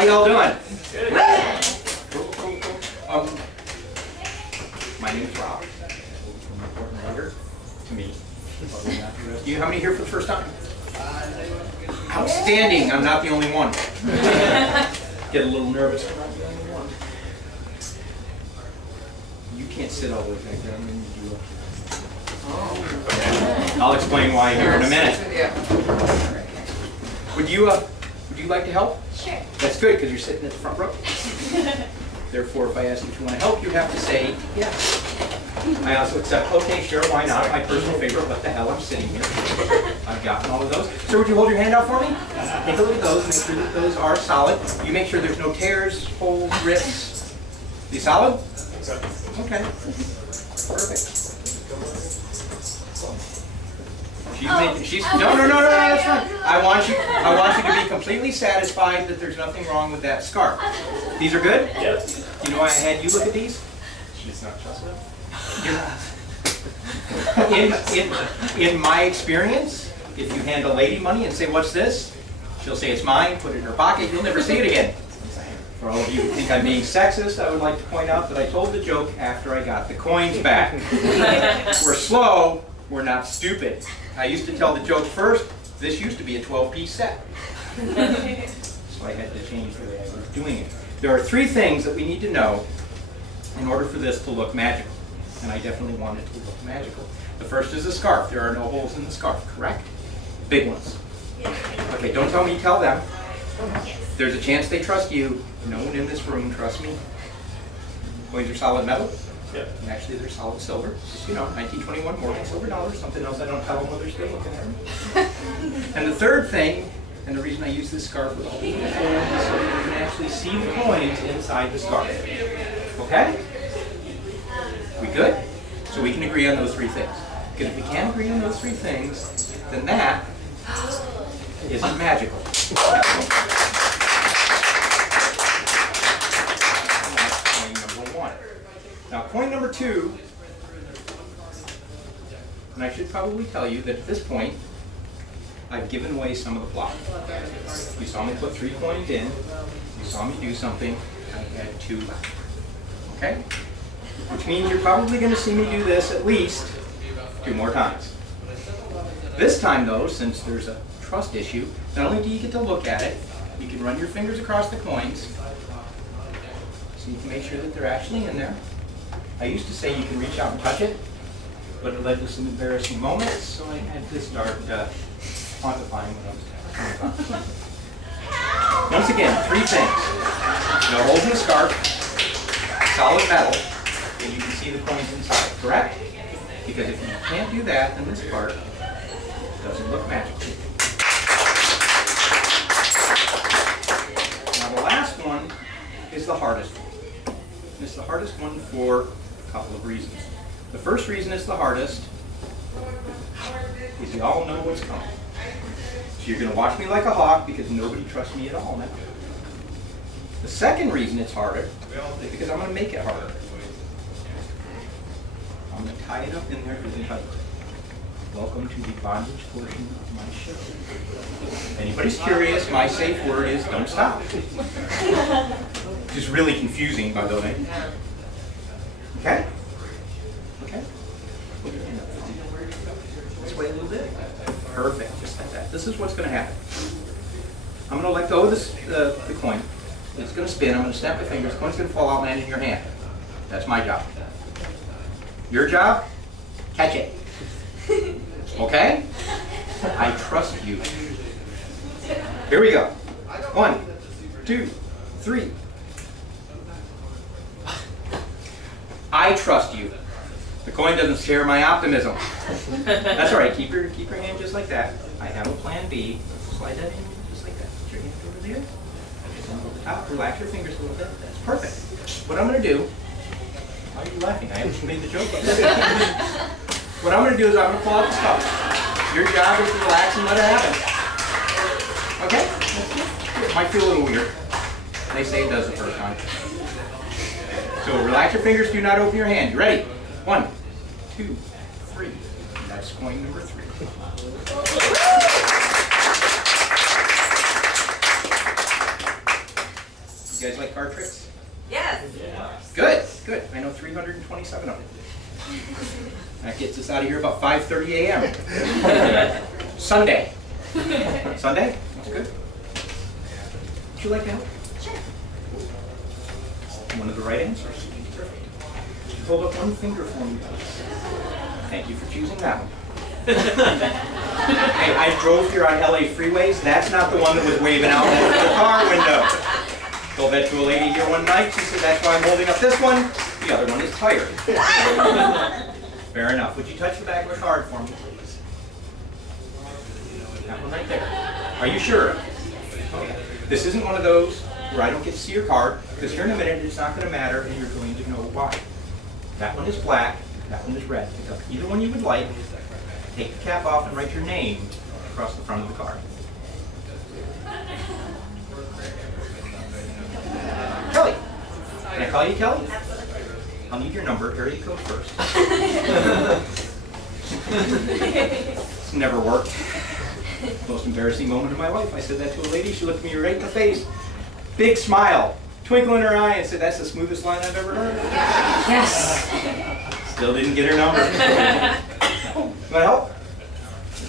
How y'all doing? Good. My name's Rob. Important letter to me. You, how many here for the first time? Outstanding. I'm not the only one. Get a little nervous. I'm not the only one. You can't sit all the way back there. I'm going to do I'll explain why here in a minute. Would you like to help? Sure. That's good because you're sitting at the front row. Therefore, if I ask if you want to help, you have to say yes. I also accept, okay, sure, why not? My personal favorite, what the hell, I'm sitting here. I've gotten all of those. So would you hold your hand out for me? Take a look at those, make sure that those are solid. You make sure there's no tears, holes, rips. Be solid? Okay. Perfect. No, that's fine. I want you to be completely satisfied that there's nothing wrong with that scarf. These are good? Yep. You know why I had you look at these? She's not trustworthy. In my experience, if you hand a lady money and say, "What's this?" she'll say, "It's mine," put it in her pocket, you'll never see it again. For all of you who think I'm being sexist, I would like to point out that I told the joke after I got the coins back. We're slow, we're not stupid. I used to tell the joke first. This used to be a 12-piece set. So I had to change the way I was doing it. There are 3 things that we need to know in order for this to look magical. And I definitely want it to look magical. The first is the scarf. There are no holes in the scarf, correct? Big ones. Okay, don't tell me, tell them. There's a chance they trust you. No one in this room trusts me. Coins are solid metal. Yep. And actually, they're solid silver. Just, 1921 Morgan silver dollars. Something else I don't tell them when they're still looking at them. And the third thing, and the reason I use this scarf with all the holes, is so that you can actually see the coins inside the scarf. Okay? We good? So we can agree on those 3 things. Because if we can't agree on those 3 things, then that isn't magical. And that's coin number 1. Now coin number 2, and I should probably tell you that at this point, I've given away some of the plot. You saw me put 3 coins in. You saw me do something. I had 2 left. Okay? Which means you're probably going to see me do this at least 2 more times. This time though, since there's a trust issue, not only do you get to look at it, you can run your fingers across the coins so you can make sure that they're actually in there. I used to say you can reach out and touch it, but it led to some embarrassing moments, so I had to start quantifying what I was talking about. Once again, 3 things. No holes in the scarf, solid metal, and you can see the coins inside, correct? Because if you can't do that, then this part doesn't look magical. Now the last one is the hardest one. And it's the hardest one for a couple of reasons. The first reason it's the hardest is you all know what's coming. So you're going to watch me like a hawk because nobody trusts me at all now. The second reason it's harder is because I'm going to make it harder. I'm going to tie it up in there really tight. Welcome to the bondage portion of my show. If anybody's curious, my safe word is don't stop. Just really confusing, by the way. Okay? Okay? Put your hand up. This way a little bit. Perfect. Just like that. This is what's going to happen. I'm going to let go of this, the coin. It's going to spin. I'm going to snap my fingers. The coin's going to fall out and land in your hand. That's my job. Your job? Catch it. Okay? I trust you. Here we go. 1, 2, 3. I trust you. The coin doesn't share my optimism. That's all right. Keep your hand just like that. I have a plan B. Slide that in just like that. Put your hand over there. Over the top. Relax your fingers a little bit. That's perfect. What I'm going to do. Why are you laughing? I haven't made the joke yet. What I'm going to do is I'm going to pull out the stuff. Your job is to relax and let it happen. Okay? It might feel a little weird. They say it does the first time. So relax your fingers. Do not open your hand. You ready? 1, 2, 3. That's coin number 3. You guys like card tricks? Yes. Good, good. I know 327 of them. That gets us out of here about 5:30 a.m. Sunday. Sunday? That's good. Would you like to help? Sure. One of the right answers. Hold up one finger for me, please. Thank you for choosing that one. Hey, I drove here on LA freeways. That's not the one that was waving out the car window. Told that to a lady here one night. She said, that's why I'm holding up this one. The other one is tired. Fair enough. Would you touch the back of the card for me, please? That one right there. Are you sure? Okay. This isn't one of those where I don't get to see your card, because here in a minute it's not going to matter and you're going to know why. That one is black, that one is red. Pick up either one you would like, take the cap off and write your name across the front of the card. Kelly. Can I call you Kelly? I'll need your number, area code first. It's never worked. Most embarrassing moment of my life. I said that to a lady, she looked me right in the face. Big smile, twinkle in her eye, and said, that's the smoothest line I've ever heard. Yes! Still didn't get her number. Oh, you want help?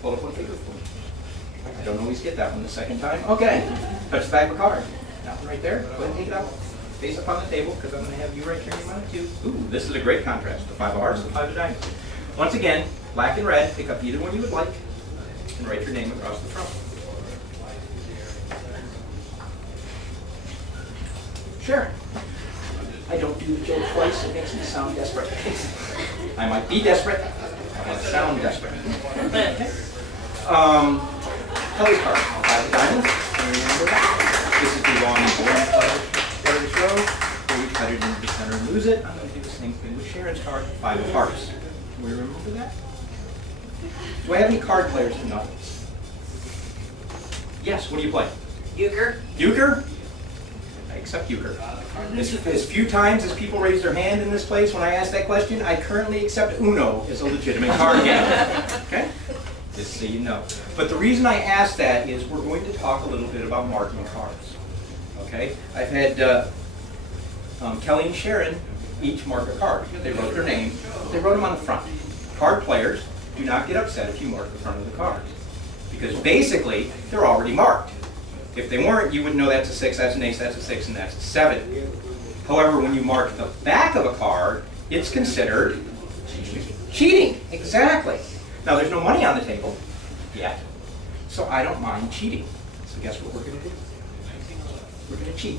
Hold up one finger for me. I don't always get that one the second time. Okay, touch the back of the card. That one right there, go ahead and take it out. Face up on the table, because I'm going to have you write your name on it too. Ooh, this is a great contrast. The 5 of hearts, the 5 of diamonds. Once again, black and red, pick up either one you would like, and write your name across the front. Sure. I don't do the joke twice, it makes me sound desperate. I might be desperate, I might sound desperate. Okay. Kelly's card, 5 of diamonds. Remember that? This is the long and boring part of the show, where we cut it into the center and lose it. I'm going to do the same thing with Sharon's card, 5 of hearts. Can we remember that? Do I have any card players tonight? Yes, what do you play? Euchre. Euchre? I accept euchre. As few times as people raise their hand in this place when I ask that question, I currently accept Uno as a legitimate card game. Okay? Just so you know. But the reason I ask that is we're going to talk a little bit about marking cards. Okay? I've had Kelly and Sharon each mark a card. They wrote their name. They wrote them on the front. Card players, do not get upset if you mark the front of the cards. Because basically, they're already marked. If they weren't, you would know that's a 6, that's an ace, that's a 6, and that's a 7. However, when you mark the back of a card, it's considered cheating. Exactly. Now, there's no money on the table yet, so I don't mind cheating. So guess what we're going to do? We're going to cheat.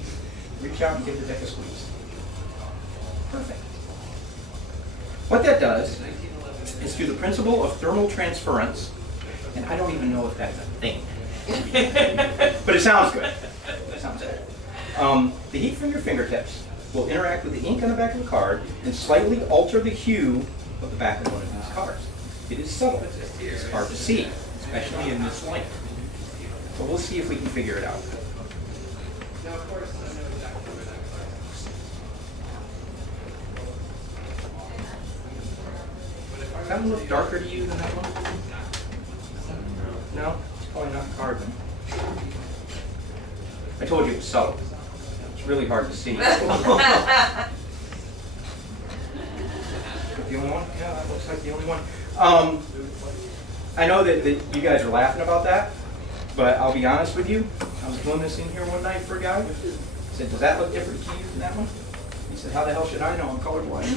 Reach out and give the deck a squeeze. Perfect. What that does is through the principle of thermal transference, and I don't even know if that's a thing. But it sounds good. It sounds good. The heat from your fingertips will interact with the ink on the back of the card and slightly alter the hue of the back of one of these cards. It is subtle. It's hard to see, especially in this light. But we'll see if we can figure it out. Does that one look darker to you than that one? No? It's probably not the card then. I told you it was subtle. It's really hard to see. The only one? Yeah, that looks like the only one. I know that you guys are laughing about that, but I'll be honest with you. I was doing this in here one night for a guy. I said, does that look different to you than that one? He said, how the hell should I know? I'm colorblind.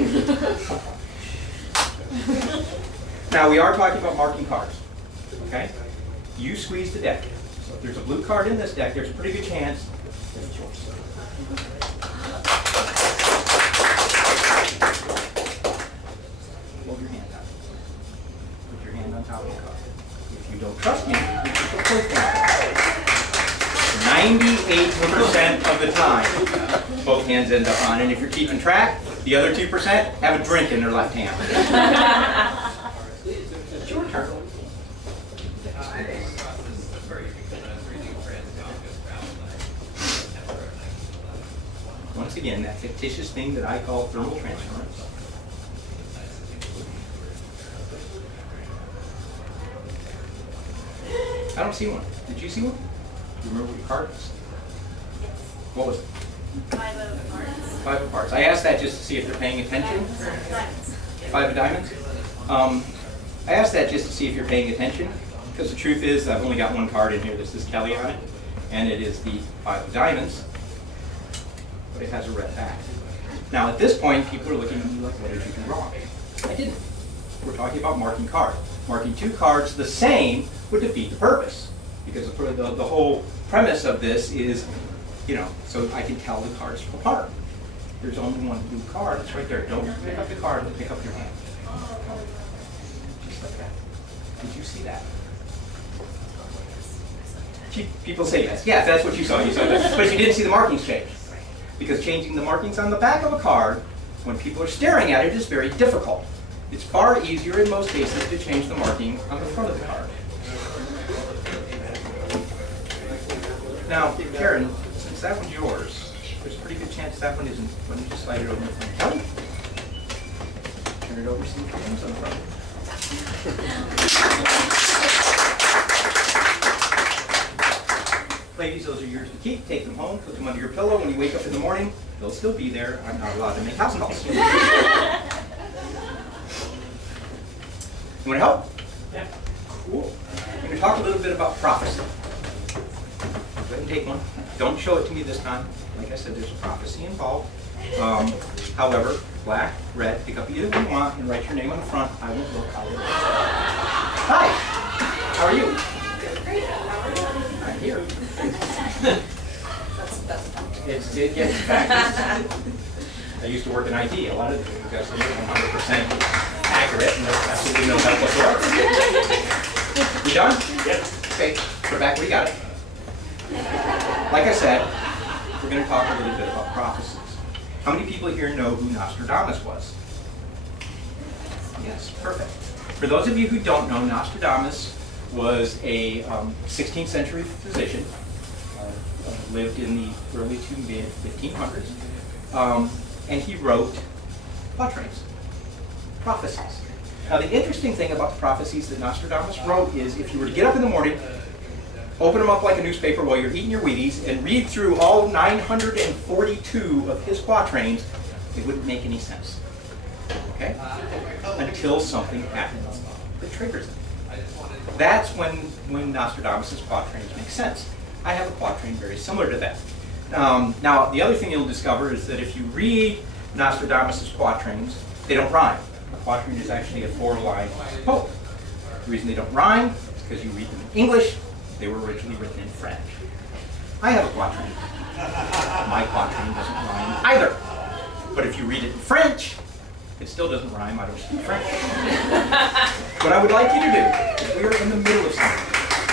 Now, we are talking about marking cards, okay? You squeeze the deck. So if there's a blue card in this deck, there's a pretty good chance that it's yours. Hold your hand out. Put your hand on top of the card. If you don't trust me, you can put both hands. 98% of the time, both hands end up on. And if you're keeping track, the other 2% have a drink in their left hand. It's your turn. Once again, that fictitious thing that I call thermal transference. I don't see one. Did you see one? Do you remember what your card was? What was it? 5 of hearts. 5 of hearts. I asked that just to see if they're paying attention. Diamonds. 5 of diamonds. I asked that just to see if you're paying attention, because the truth is I've only got one card in here that says Kelly on it, and it is the 5 of diamonds, but it has a red back. Now at this point, people are looking at me like, what did you do wrong? I didn't. We're talking about marking cards. Marking 2 cards the same would defeat the purpose, because the whole premise of this is, so I can tell the cards apart. There's only one blue card. It's right there. Don't pick up the card, but pick up your hand. Just like that. Did you see that? People say yes. Yes, that's what you saw. You saw that. But you didn't see the markings change. Because changing the markings on the back of a card, when people are staring at it, is very difficult. It's far easier in most cases to change the marking on the front of the card. Now, Karen, since that one's yours, there's a pretty good chance that one isn't. Why don't you slide it over in front? Kelly? Turn it over, see if your name's on the front. Ladies, those are yours to keep. Take them home, put them under your pillow. When you wake up in the morning, they'll still be there. I'm not allowed to make house calls. You want to help? Yeah. Cool. I'm going to talk a little bit about prophecy. Go ahead and take one. Don't show it to me this time. Like I said, there's a prophecy involved. However, black, red, pick up either one you want and write your name on the front. I won't look. I'll look. Hi. How are you? Great. How are you? I'm here. It gets back. I used to work in IT. A lot of the guys are 100% accurate and there's absolutely no help whatsoever. You done? Yep. Okay, put it back where you got it. Like I said, we're going to talk a little bit about prophecies. How many people here know who Nostradamus was? Yes, perfect. For those of you who don't know, Nostradamus was a 16th century physician, lived in the early to mid 1500s, and he wrote quatrains, prophecies. Now the interesting thing about the prophecies that Nostradamus wrote is if you were to get up in the morning, open them up like a newspaper while you're eating your Wheaties, and read through all 942 of his quatrains, it wouldn't make any sense. Okay? Until something happens that triggers it. That's when Nostradamus' quatrains make sense. I have a quatrain very similar to that. Now, the other thing you'll discover is that if you read Nostradamus' quatrains, they don't rhyme. A quatrain is actually a 4-line poem. The reason they don't rhyme is because you read them in English. They were originally written in French. I have a quatrain. My quatrain doesn't rhyme either. But if you read it in French, it still doesn't rhyme. I don't speak French. What I would like you to do is we are in the middle of something.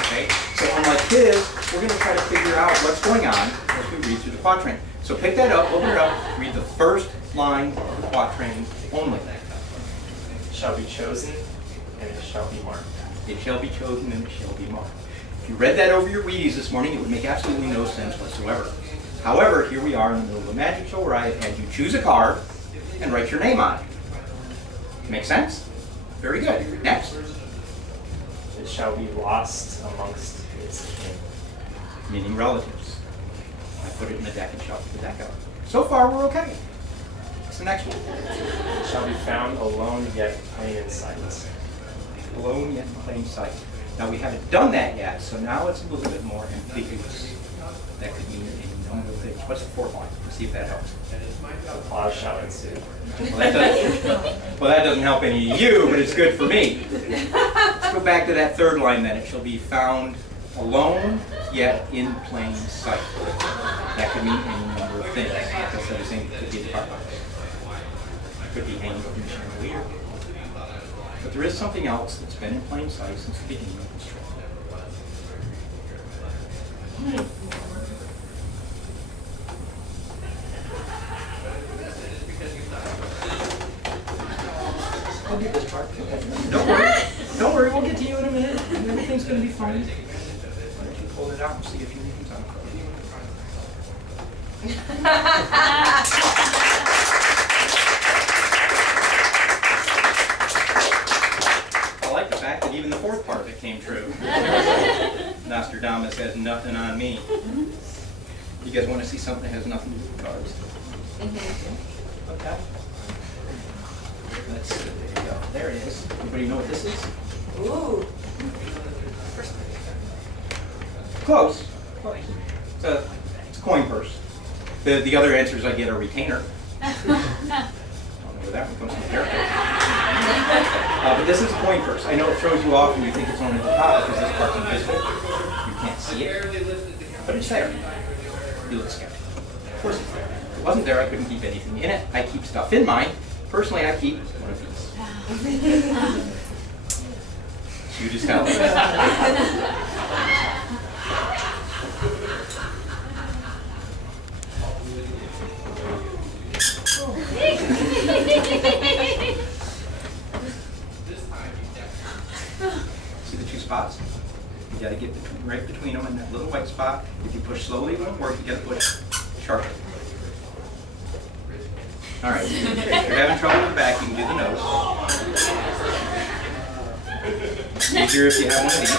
Okay? So unlike his, we're going to try to figure out what's going on as we read through the quatrain. So pick that up, open it up, read the first line of the quatrain only. It shall be chosen, and it shall be marked. It shall be chosen and it shall be marked. If you read that over your Wheaties this morning, it would make absolutely no sense whatsoever. However, here we are in the middle of a magic show where I have had you choose a card and write your name on it. Make sense? Very good. Next. It shall be lost amongst its kin. Meaning relatives. I put it in the deck and shuffle the deck out. So far, we're okay. What's the next one? It shall be found alone yet plain in sight. Alone yet in plain sight. Now we haven't done that yet, so now it's a little bit more ambiguous. That could mean a number of things. What's the 4th line? Let's see if that helps. Applause shall ensue. Well, that doesn't help any of you, but it's good for me. Let's go back to that 3rd line then. It shall be found alone yet in plain sight. That could mean any number of things. Instead of saying it could be a car. It could be hanging from the chandelier. But there is something else that's been in plain sight since the beginning of this trip. I'll do this part. Don't worry. Don't worry, we'll get to you in a minute. Everything's going to be fine. Why don't you pull it out and see if your name's on it. I like the fact that even the 4th part of it came true. Nostradamus has nothing on me. You guys want to see something that has nothing to do with cards? Okay. Let's see. There you go. There it is. Everybody know what this is? Ooh. Close. Close. It's a coin purse. The other answers I get are retainer. I don't know where that one comes from. There. But this is a coin purse. I know it throws you off and you think it's only the top because this part's invisible. You can't see it. But it's there. You look skeptical. Of course it's there. If it wasn't there, I couldn't keep anything in it. I keep stuff in mine. Personally, I keep one of these. Cute as hell. See the two spots? You gotta get right between them and that little white spot. If you push slowly, it won't work. You gotta push sharply. All right. If you're having trouble with the back, you can do the nose. Easier if you have one of these.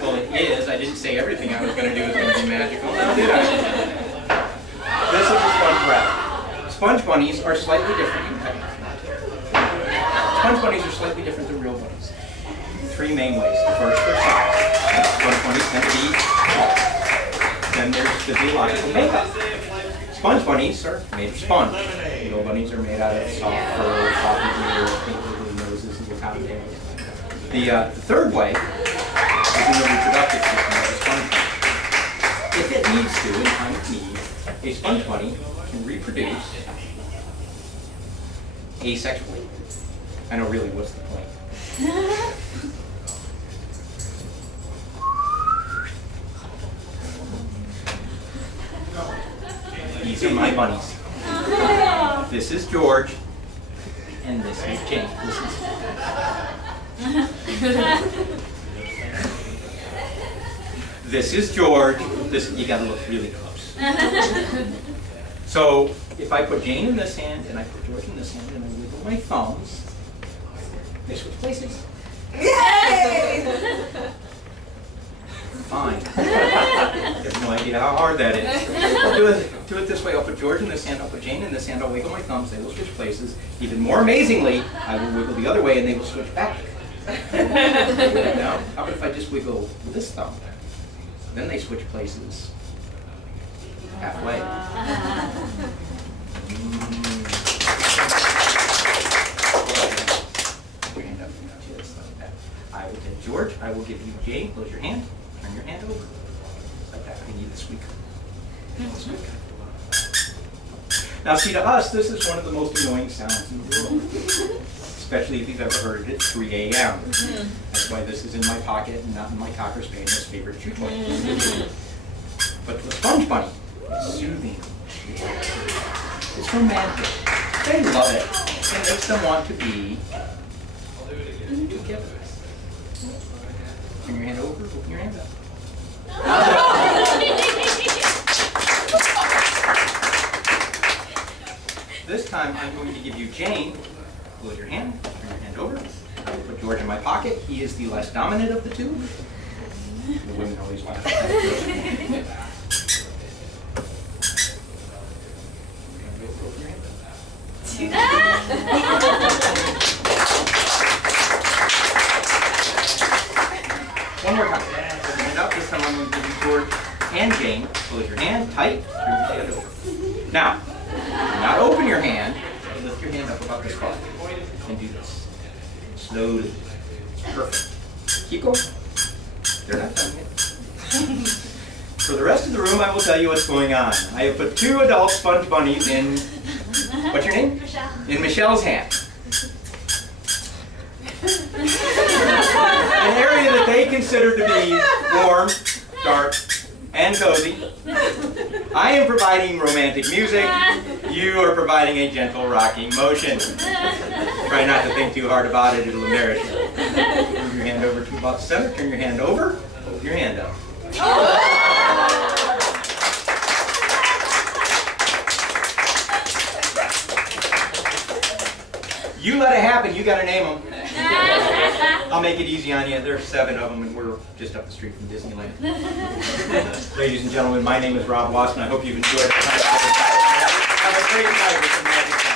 Well, it is. I didn't say everything I was going to do was going to be magical. Now, did I? This is a sponge wrap. Sponge bunnies are slightly different. Sponge bunnies are slightly different than real bunnies. Three main ways. The first, their size. Sponge bunnies tend to be small. Then there's physiological makeup. Sponge bunnies are made of sponge. Real bunnies are made out of soft fur, floppy ears, pink little noses, and little cottontails. The third way is in the reproductive system of a sponge bunny. If it needs to, in time of need, a sponge bunny can reproduce asexually. I know, really, what's the point? These are my bunnies. This is George, and this is Jane. This is George. This, you gotta look really close. So if I put Jane in this hand and I put George in this hand and I wiggle my thumbs, they switch places. Yay! Fine. I have no idea how hard that is. I'll do it this way. I'll put George in this hand, I'll put Jane in this hand, I'll wiggle my thumbs, they will switch places. Even more amazingly, I will wiggle the other way and they will switch back. Now, how about if I just wiggle this thumb? Then they switch places halfway. Put your hand up, just like that. I will take George, I will give you Jane, close your hand. Turn your hand over. Like that. I need the squeak. Now see, to us, this is one of the most annoying sounds in the world. Especially if you've ever heard it at 3 a.m. That's why this is in my pocket and not in my Cocker Spaniel's favorite chew toy. But to a sponge bunny, it's soothing. It's romantic. They love it. It makes them want to be together. Turn your hand over, open your hand up. This time I'm going to give you Jane. Close your hand, turn your hand over. I will put George in my pocket. He is the less dominant of the two. The women always want to. One more time. Put your hand up. This time I'm going to give you George and Jane. Close your hand tight. Turn your hand over. Now, do not open your hand. Lift your hand up about this far. And do this. Slowly. Perfect. Keep going. They're not done yet. For the rest of the room, I will tell you what's going on. I have put two adult sponge bunnies in, what's your name? Michelle. In Michelle's hand. An area that they consider to be warm, dark, and cozy. I am providing romantic music. You are providing a gentle rocking motion. Try not to think too hard about it, it'll embarrass you. Move your hand over to about the center, turn your hand over, hold your hand up. You let it happen, you gotta name them. I'll make it easy on you. There's 7 of them, and we're just up the street from Disneyland. Ladies and gentlemen, my name is Rob Wasson. I hope you've enjoyed the time. Have a great night with the Magic